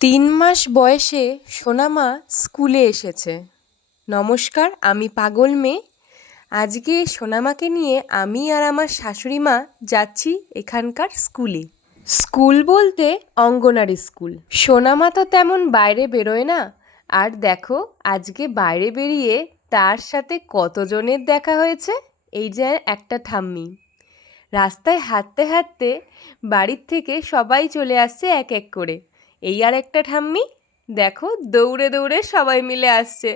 তিন মাস বয়সে সোনামা স্কুলে এসেছে। নমস্কার, আমি পাগল মেয়ে। আজকে সোনামাকে নিয়ে আমি আর আমার শাশুড়ি মা যাচ্ছি এখানকার স্কুলে। স্কুল বলতে অঙ্গনারী স্কুল। সোনামা তো তেমন বাইরে বেরোয় না। আর দেখো, আজকে বাইরে বেরিয়ে তার সাথে কতজনের দেখা হয়েছে, এই যে একটা ঠাম্মি। রাস্তায় হাঁটতে হাঁটতে বাড়ির থেকে সবাই চলে আসছে এক এক করে। এই আর একটা ঠাম্মি? দেখো দৌড়ে দৌড়ে সবাই মিলে আসছে।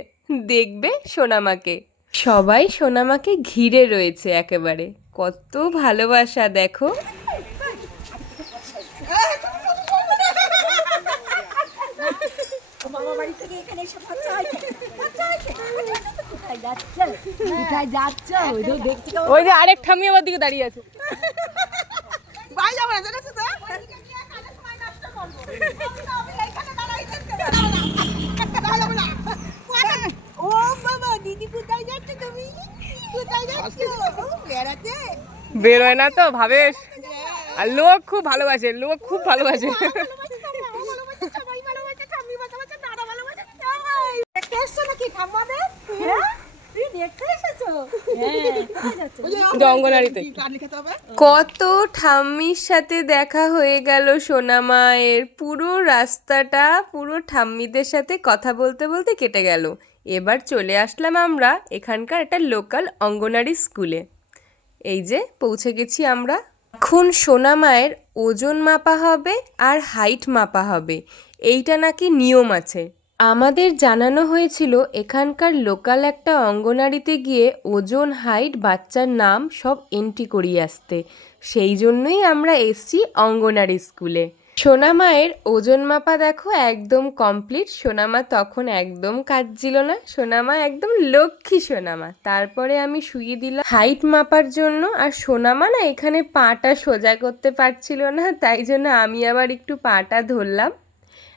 দেখবে সোনামাকে। সবাই সোনামাকে ঘিরে রয়েছে একেবারে। কত ভালোবাসা দেখো। ওই যে আরেক ঠাম্মি আমার দিকে দাঁড়িয়ে আছে। বেরোয় না তো ভাবে আর লোক খুব ভালোবাসে লোক খুব ভালোবাসে। হ্যাঁ। হ্যাঁ। কত ঠাম্মির সাথে দেখা হয়ে গেল সোনামায়ের পুরো রাস্তাটা পুরো ঠাম্মিদের সাথে কথা বলতে বলতে কেটে গেল। এবার চলে আসলাম আমরা এখানকার একটা লোকাল অঙ্গনারী স্কুলে এই যে পৌঁছে গেছি আমরা। এখন সোনা মায়ের ওজন মাপা হবে আর হাইট মাপা হবে। এইটা নাকি নিয়ম আছে। আমাদের জানানো হয়েছিল এখানকার লোকাল একটা অঙ্গনারীতে গিয়ে ওজন হাইট বাচ্চার নাম সব এন্ট্রি করিয়ে আসতে। সেই জন্যই আমরা এসছি অঙ্গনারী স্কুলে। সোনামায়ের ওজন মাপা দেখো একদম কমপ্লিট সোনামা তখন একদম কাঁদছিল না। সোনামা একদম লক্ষ্মী সোনামা। তারপরে আমি শুয়ে দিলাম হাইট মাপার জন্য। আর সোনামা না এখানে পাটা সোজা করতে পারছিল না, তাই জন্য আমি আবার একটু পাটা ধরলাম।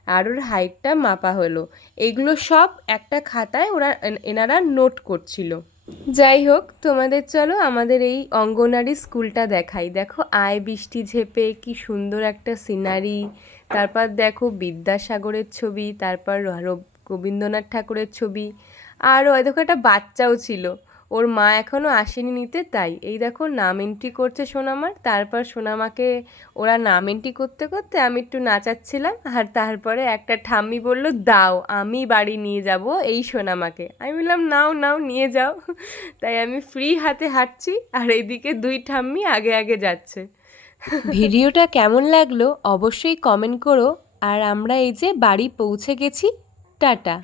আর ওর হাইটটা মাপা হলো। এগুলো সব একটা খাতায় ওরা এনারা নোট করছিল। যাই হোক, তোমাদের চলো আমাদের এই অঙ্গনারী স্কুলটা দেখাই। দেখো, আয় বৃষ্টি ঝেপে, কি সুন্দর একটা সিনারি। তারপর দেখো, বিদ্যাসাগরের ছবি, তারপর রব- রবীন্দ্রনাথ ঠাকুরের ছবি। আর ওই দেখো, একটা বাচ্চাও ছিল। ওর মা এখনও আসেনি নিতে, তাই। এই দেখো নাম এন্ট্রি করছে সোনামার, তারপর সোনামাকে ওরা নাম এন্ট্রি করতে করতে আমি একটু নাচাচ্ছিলাম, আর তারপরে একটা ঠাম্মি বলল, দাও, আমি বাড়ি নিয়ে যাব এই সোনামাকে। আমি বললাম, নাও নাও, নিয়ে যাও। তাই আমি ফ্রি হাতে হাঁটছি, আর এইদিকে দুই ঠাম্মি আগে আগে যাচ্ছে। ভিডিওটা কেমন লাগল অবশ্যই কমেন্ট করো, আর আমরা এই যে বাড়ি পৌঁছে গেছি, টাটা।